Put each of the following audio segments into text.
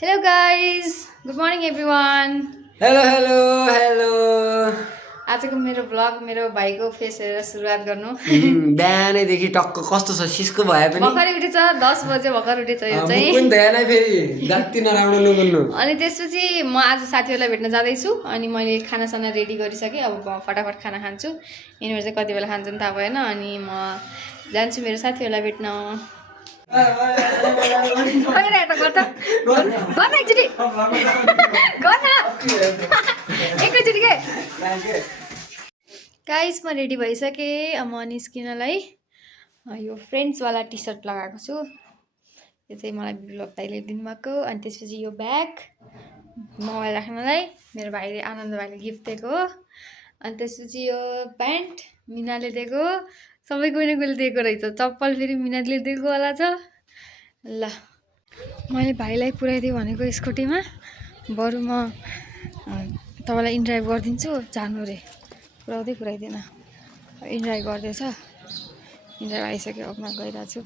Hello guys, good morning everyone. Hello hello hello आजको मेरो vlog मेरो भाइको फेस हेरेर सुरुवात गर्नु। बिहानैदेखि टक्क कस्तो छ सिस्को भए पनि भर्खरै उठेछ 10 बजे भर्खर उठेछ यो मुख चाहिँ। पनि धोएन फेरि जति नराम्रो लुगुन्नु। अनि त्यसपछि म आज साथीहरूलाई भेट्न जाँदैछु अनि मैले खानासाना रेडी गरिसकेँ। अब फटाफट खाना खान्छु। यिनीहरू चाहिँ कति बेला खान्छन् थाहा भएन अनि म जान्छु मेरो साथीहरूलाई भेट्न। एकैचोटि के गाइस म रेडी भइसकेँ। अब म निस्किनलाई यो फ्रेन्ड्सवाला टी सर्ट लगाएको छु। यो चाहिँ मलाई बिप्लब दाइले दिनुभएको। अनि त्यसपछि यो ब्याग मोबाइल राख्नलाई मेरो भाइले आनन्द भाइले गिफ्ट दिएको हो। अनि त्यसपछि यो प्यान्ट मिनाले दिएको। सबै कोही न कोहीले दिएको रहेछ। चप्पल फेरि मिनाले दिएको होला छ। ल मैले भाइलाई पुऱ्याइदिएँ भनेको स्कुटीमा। बरु म तपाईँलाई इन्ड्राइभ गरिदिन्छु जानु रे पुऱ्याइदिएन। इन्ड्राइभ गर्दैछ। इन्ड्राइभ आइसक्यो। अब म गइरहेको छु।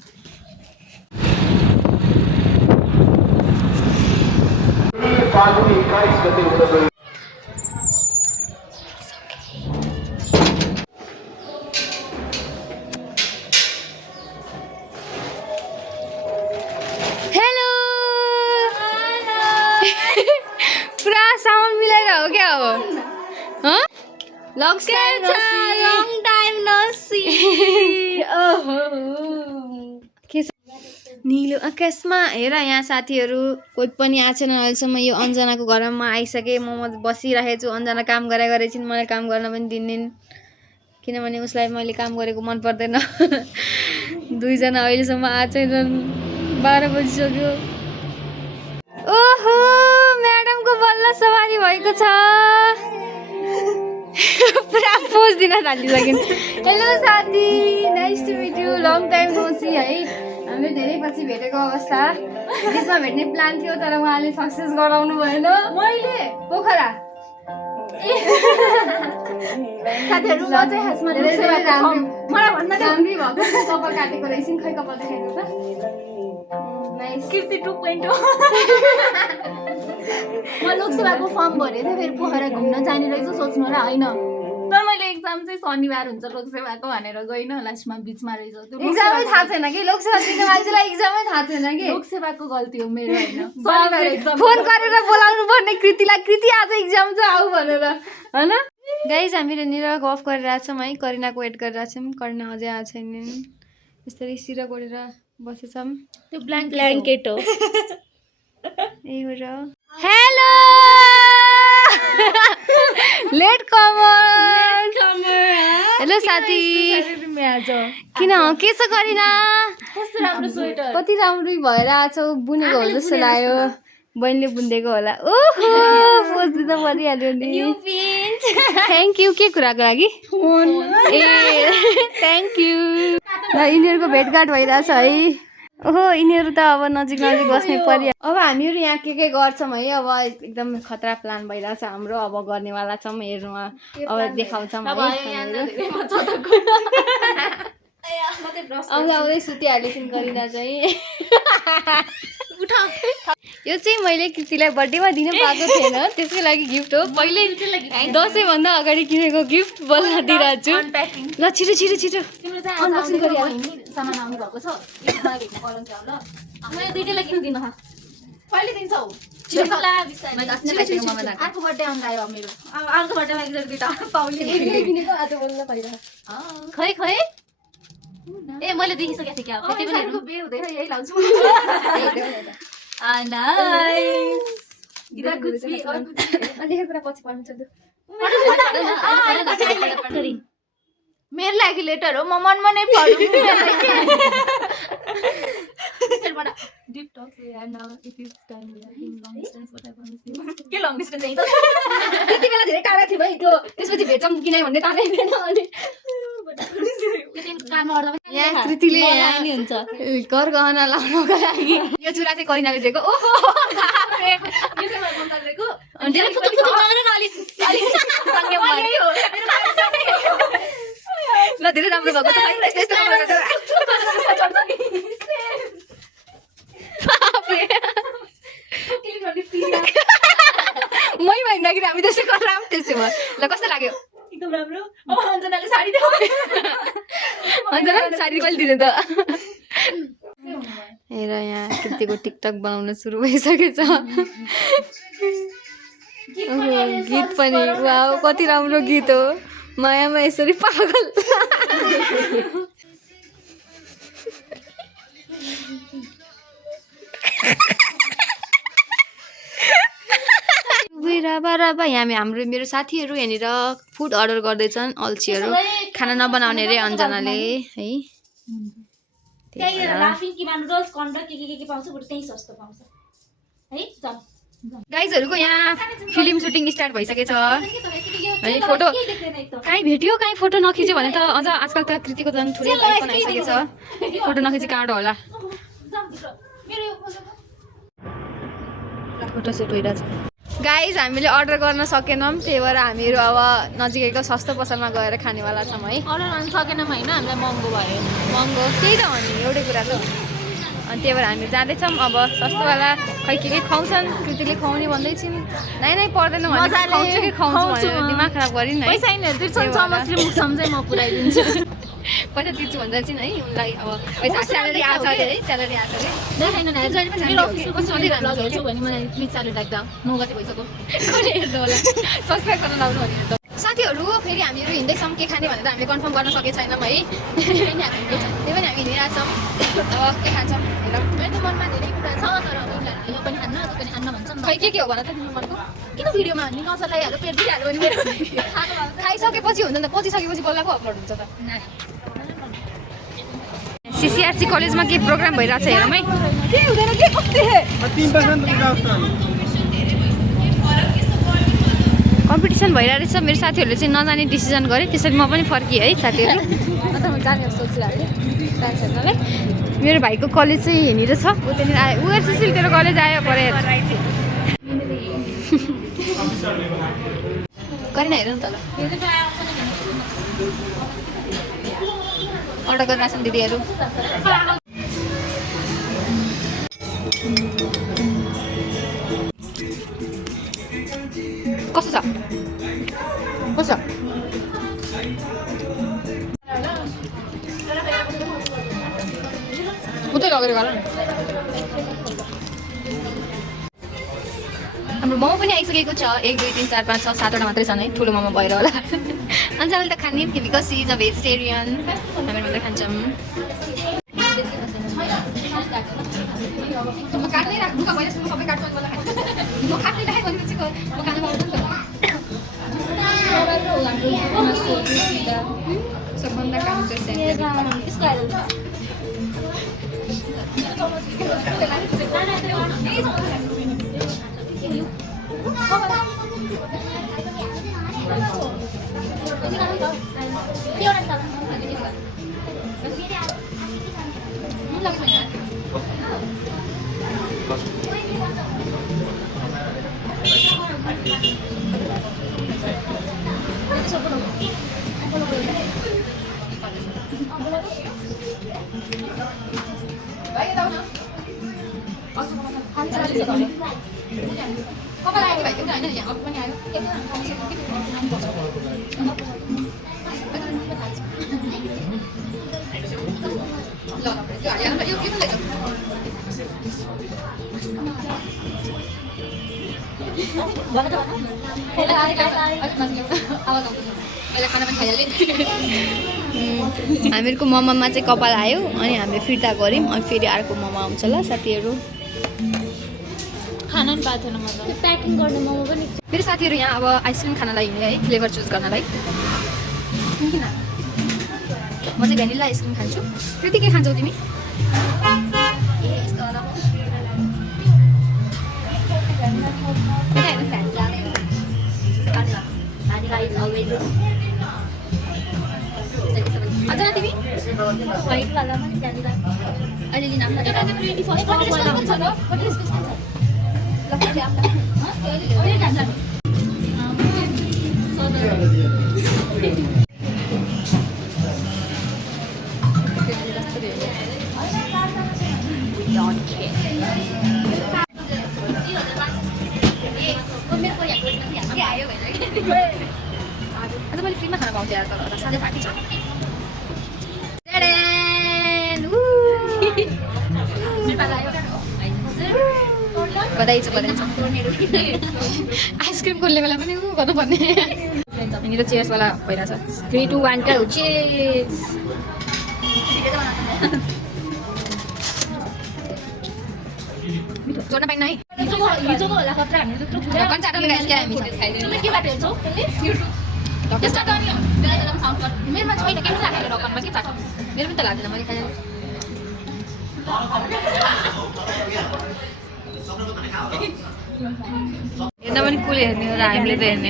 हेलो पुरा साउन्ड मिलाएर हो क्या अब लङ टाइम नो सी के छ निलो आकाशमा हेर यहाँ साथीहरू कोही पनि आएको छैन अहिलेसम्म। यो अन्जनाको घरमा आइसकेँ। म बसिरहेको छु। अन्जना काम गरे छिन् मलाई काम गर्न पनि दिन्दिन् किनभने उसलाई मैले काम गरेको मन पर्दैन। दुईजना अहिलेसम्म आएको छैनन्। 12 बजिसक्यो। ओहो म्याडमको बल्ल सवारी भएको छ। पुरा पोज दिन थालिसकिन्। हेलो साथी nice to meet you long time no see है। हामीले धेरै पछि भेटेको अवस्था। त्यसमा भेट्ने प्लान थियो तर उहाँले सक्सेस गराउनु भएन। मैले पोखरा साथीहरू म चाहिँ खासमा मलाई भन्न राम्रै भएको कपाल काटेको रहेछन्। खै कपाल देखाइदिनु त। नाइस कीर्ति 2.0 म लोकसेवाको फर्म भरेँ थिएँ। फेरि पोखरा घुम्न जाने रहेछ सोच्नु होला होइन। तर मैले एक्जाम चाहिँ शनिबार हुन्छ लोकसेवाको भनेर गइनँ। लास्टमा बिचमा रहेछ त्यो एक्जामै थाहा छैन कि लोकसेवा दिने मान्छेलाई एक्जामै थाहा छैन कि। लोकसेवाको गल्ती हो मेरो होइन। शनिबार एक्जाम फोन गरेर बोलाउनु पर्ने कृतिलाई कृति आज एक्जाम छ आऊ भनेर हैन। गाइस हामीले निरक अफ गरिरहेछौँ है। करिनाको वेट गरिरहेछौँ। करिना अझै आएको छैन। यसरी सिर गोडेर बसेछौँ। त्यो ब्ल्याङ्केट हो। यही हो र। हेलो लेट कमर। हेलो साथी किन के छ करिना? कस्तो राम्रो स्वेटर। कति राम्रो भएर आछौ। बुनेको हो जस्तो लाग्यो। बहिनीले बुनिदिएको होला। ओहो पोज त परिहाल्यो नि। थ्याङ्क यू के कुराको लागि? ए थ्याङ्क यू। ल यिनीहरूको भेटघाट भइरहेछ है। ओहो यिनीहरू त अब नजिक बस्ने परिहाल्यो। अब हामीहरू यहाँ के गर्छौँ है। अब एकदम खतरा प्लान भइरहेछ हाम्रो। अब गर्नेवाला छौँ हेर्नु अब देखाउँछौँ है। आउँदै सुतिहालेछन् करिना चाहिँ। यो चाहिँ मैले कृतिलाई बर्थडेमा दिन पाएको थिएन। त्यसकै लागि गिफ्ट हो। पहिले दसैँभन्दा अगाडि किनेको गिफ्ट बल्ल दिइरहेको छु। ल छिटो छिटो छिटो अनबक्सिङ गरिहाल। सामान आउनु भएको छ। मलाई भेट्न पराउँछ ल। मैले दुईटैलाई किनिदिनु ह। कहिले दिन्छौ? छिटो ला बिस्तारै। अर्को बर्थडे आउनु आयो मेरो। अब अर्को बर्थडेमा एकजना दुईटा पाउले किनेको आज बोल्न पाइरहेको। खै खै ए मैले देखिसकेको थिएँ क्या। कति बेलाको बे हुँदैन यही लाउँछु। नाइस गिरा कुछ भी और कुछ अनि यो कुरा पछि पढ्नु छ। मेरो लागि लेटर हो। म मनमा नै पढ्छु। Deep talks and now it is time we are in long distance what I promise you. के long distance है त? त्यति बेला धेरै टाढा थियो है त्यो। त्यसपछि भेट्छौँ कि नै भन्ने थाहा नै थिएन। अनि यहाँ कृतिले नि हुन्छ घर गहना लाउनको लागि यो चुरा चाहिँ करिनाले दिएको। ओहो यो चाहिँ मैले मम्मीले दिएको। अनि धेरै फुटुक फुटुक गर्न न अलि सँगै भयो। ल धेरै राम्रो भएको छ। यस्तो यस्तो गरेर मै भन्दाखेरि हामी त्यसै गरेर आऊँ त्यसो भयो ल कस्तो लाग्यो एकदम राम्रो अब अञ्जनाले साडी देऊ अञ्जना साडी कहिले दिनु त हेर यहाँ कृतिको टिकटक बनाउन सुरु भइसकेछ गीत पनि वाउ कति राम्रो गीत हो मायामा यसरी पागल राबा यहाँ हाम्रो मेरो साथीहरू यहाँनिर फुड अर्डर गर्दैछन् अल्छीहरू खाना नबनाउने रे अञ्जनाले है त्यही लाफिङ कि नुडल्स कन्ड के पाउँछ बरु त्यही सस्तो पाउँछ है चल गाइजहरूको यहाँ फिल्म सुटिङ स्टार्ट भइसकेछ है फोटो कहीँ भेट्यो कहीँ फोटो नखिच्यो भने त अझ आजकल त कृतिको झन् थोरै आइफोन आइसकेको छ फोटो नखिची कहाँबाट होला फोटो सुट भइरहेछ गाइज हामीले अर्डर गर्न सकेनौँ त्यही भएर हामीहरू अब नजिकैको सस्तो पसलमा गएर खानेवाला छौँ है अर्डर गर्न सकेनौँ होइन हामीलाई महँगो भयो महँगो त्यही त हो नि एउटै कुरा त अनि त्यही भएर हामी जाँदैछौँ अब सस्तोवाला खै के खुवाउँछन् कृतिले खुवाउने भन्दैछिन् नै पर्दैन खुवाउँछु कि खुवाउँछु भनेर दिमाग खराब गरिन् है पैसा यिनीहरू तिर्छन् चमचले मुखसम्म चाहिँ म पुऱ्याइदिन्छु पैसा तिर्छु भन्दा चाहिँ है उनलाई अब पैसा स्यालेरी आएको छ अरे है स्यालेरी आएको छ अरे देखाइन मेरो अफिसको कस्तो हेर्छु भने मलाई प्लिज स्यालेरी राख्दा म कति भइसक्यो कसले हेर्नु होला सब्सक्राइब गर्न लाउनु भनेर त साथीहरू फेरि हामीहरू हिँड्दैछौँ के खाने भनेर हामीले कन्फर्म गर्न सकेको छैनौँ है त्यही पनि हामी हिँडिरहेको छौँ अब के खान्छौँ हेरौँ मेरो मनमा धेरै कुरा छ तर उनीहरूले यो पनि खान्न त्यो पनि खान्न भन्छ खै के हो भन त तिम्रो मनको किन भिडियोमा हामी नचलाइहाल्यो पेट दिइहाल्यो भने मेरो खाइसकेपछि हुन्छ नि त पचिसकेपछि बल्लको अपलोड हुन्छ त सिसिआरसी कलेजमा के प्रोग्राम भइरहेको छ हेरौँ है के हुँदैन के कति कम्पिटिसन भइरहेको रहेछ मेरो साथीहरूले चाहिँ नजाने डिसिजन गरे त्यसरी म पनि फर्किएँ है साथीहरू अन्त म जाने सोचिरहेको थिएँ डान्स हेर्नलाई मेरो भाइको कलेज चाहिँ यहाँनिर छ ऊ त्यहाँनिर आयो ऊ सुशील तेरो कलेज आयो परे गरिन हेर न त ल अर्डर गरिरहेको छन् दिदीहरू कस्तो छ कस्तो उतै लगेर गर न हाम्रो मोमो पनि आइसकेको छ 1 2 3 4 5 6 7 वटा मात्रै छन् है ठुलो मोमो भएर होला अन्जलले त खाने नि because C is a vegetarian हामी मात्रै खान्छौँ म काट्दै राख्नु का पहिलासम्म सबै काट्छु अनि मलाई खान्छु म काट्दै राखेँ भनेपछि म खानु पाउँछु नि त सबभन्दा काम चाहिँ हामीहरूको मोमोमा चाहिँ कपाल आयो अनि हामीले फिर्ता गऱ्यौँ अनि फेरि अर्को मोमो आउँछ ल साथीहरू खाना नि पाएको थिएन मतलब प्याकिङ गर्ने मोमो पनि मेरो साथीहरू यहाँ अब आइसक्रिम खानलाई हिँड्ने है फ्लेभर चुज गर्नलाई म चाहिँ भ्यानिला आइसक्रिम खान्छु त्यति के खान्छौ तिमी अझ तिमी व्हाइट वालामा नि जानिला अलिअलि नाम आज मैले फ्रीमा खाना पाउँथेँ यार तर साझै पार्टी छ बधाई छ आइसक्रिम खोल्ने बेला पनि गर्नुपर्ने यहाँनिर चेयर्सवाला भइरहेछ 3 2 1 go cheers जोड्न पाइन्न है हिजोको होला खतरा हामीले त्यत्रो ढक्कन चाटन गाइस के हामी तिमीले के बाटो हेर्छौ त्यस्तो त नि बेला बेलामा साउन्ड कर मेरोमा छैन के लाग्यो ढक्कनमा के चाटो मेरो पनि त लाग्दैन मैले खाएँ हेर्न पनि कुल हेर्ने हो र हामीले त हेर्ने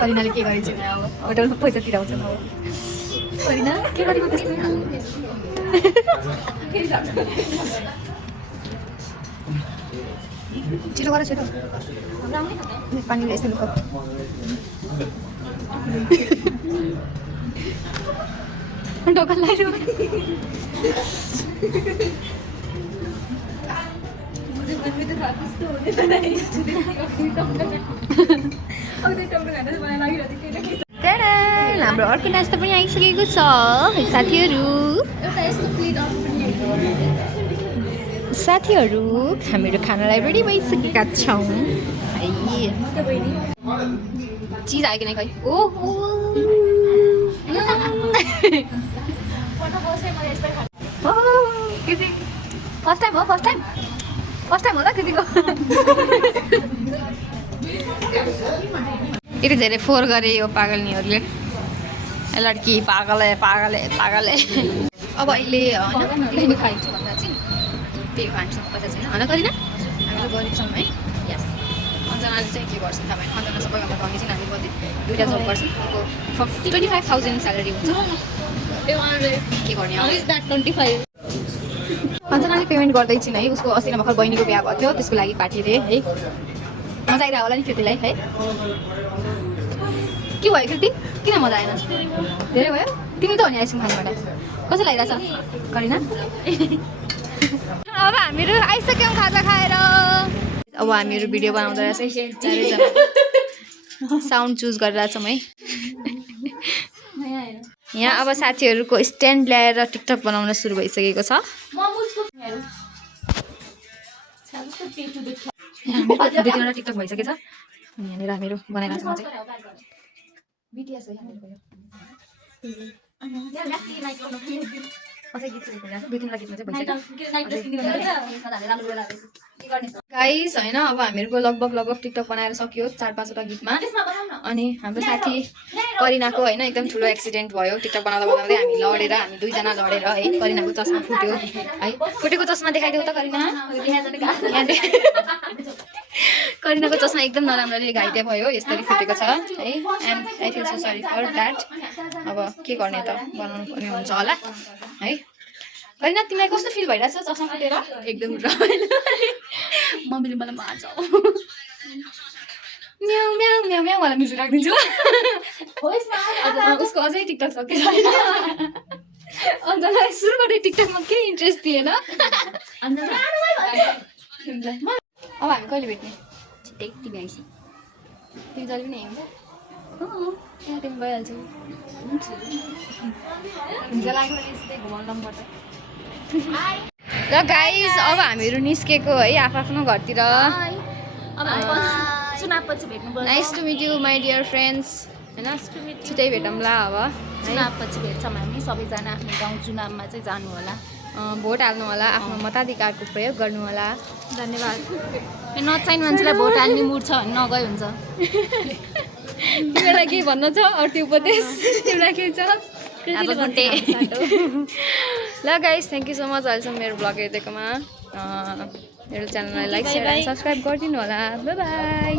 करिनाले के गरेछ अब होटलमा पैसा तिराउँछ अब करिना के गरेको त्यस्तो छिटो गर छिटो पानी यस्तो लुक ढोका लगाइरह हाम्रो अर्को नास्ता पनि आइसकेको छ साथीहरू हामीहरू खानालाई रेडी भइसकेका छौँ चिज आयो कि नै खै ओहो फर्स्ट टाइम होला त्यतिको यति धेरै फोहोर गरे यो पागलनीहरूले लड्की पागल अब अहिले होइन खाइन्छु भन्दा चाहिँ त्यही हो हामीसँग पैसा छैन होइन गरिन हामीले गरिब छौँ है यस अञ्जनाले चाहिँ के गर्छ थाहा भएन अञ्जना सबैभन्दा धनी चाहिँ हामी बदि 2टा जब गर्छ उनको 25,000 स्यालेरी हुन्छ के गर्ने अञ्जनाले पेमेन्ट गर्दैछिन् है उसको अस्ति भर्खर बहिनीको बिहा भएको थियो त्यसको लागि पार्टी अरे है मजा आइरहेको होला नि कृतिलाई है के भयो कृति किन मजा आएन धेरै भयो तिमी त हो नि आइसक्रिम खानुबाट कसो लागिरहेछ गरिन अब हामीहरू आइसक्यौँ खाजा खाएर अब हामीहरू भिडियो बनाउँदै रहेछ चारैजना साउन्ड चुज गरिरहेछौँ है यहाँ अब साथीहरूको स्ट्यान्ड ल्याएर टिकटक बनाउन सुरु भइसकेको छ दुईवटा टिकटक भइसकेको छ अनि यहाँनिर हामीहरू बनाइरहेको छौँ चाहिँ BTS है हामीहरूको गाइस होइन अब हामीहरूको लगभग टिकटक बनाएर सक्यो 4-5वटा गीतमा अनि हाम्रो साथी करिनाको होइन एकदम ठुलो एक्सिडेन्ट भयो टिकटक बनाउँदै हामी लडेर हामी दुईजना लडेर है करिनाको चस्मा फुट्यो है फुटेको चस्मा देखाइदेऊ त करिना करिनाको चस्मा एकदम नराम्ररी घाइते भयो यसरी फुटेको छ है and I feel so sorry for that अब के गर्ने त बनाउनु पर्ने हुन्छ होला है करिना तिमीलाई कस्तो फिल भइरहेछ चस्मा फुटेर एकदम रमाइलो मम्मीले मलाई मार्छ म्याउ म्याउ म्याउ म्याउ वाला म्युजिक राखिदिन्छु उसको अझै टिकटक सकेछ अञ्जनालाई सुरुबाटै टिकटकमा केही इन्ट्रेस्ट थिएन अब हामी कहिले भेट्ने छिट्टै तिमी आइस तिमी जहिले पनि हुन्छ तिमी भइहाल्छु ल गाइज अब हामीहरू निस्केको है आफ्नो घरतिर nice to meet you my dear friends होइन छिटै भेटौँला अब चुनावपछि भेट्छौँ हामी सबैजना आफ्नो गाउँ चुनावमा चाहिँ जानु होला भोट हाल्नु होला आफ्नो मताधिकारको प्रयोग गर्नु होला धन्यवाद नचाहिने मान्छेलाई भोट हाल्ने मुड छ भने नगए हुन्छ तिमीलाई केही भन्नु छ अर्को उपदेश तिमीलाई केही छ ल guys thank you so much अहिलेसम्म मेरो ब्लग हेरिदिएकोमा मेरो च्यानललाई लाइक सेयर एन्ड सब्सक्राइब गरिदिनु होला बाई बाई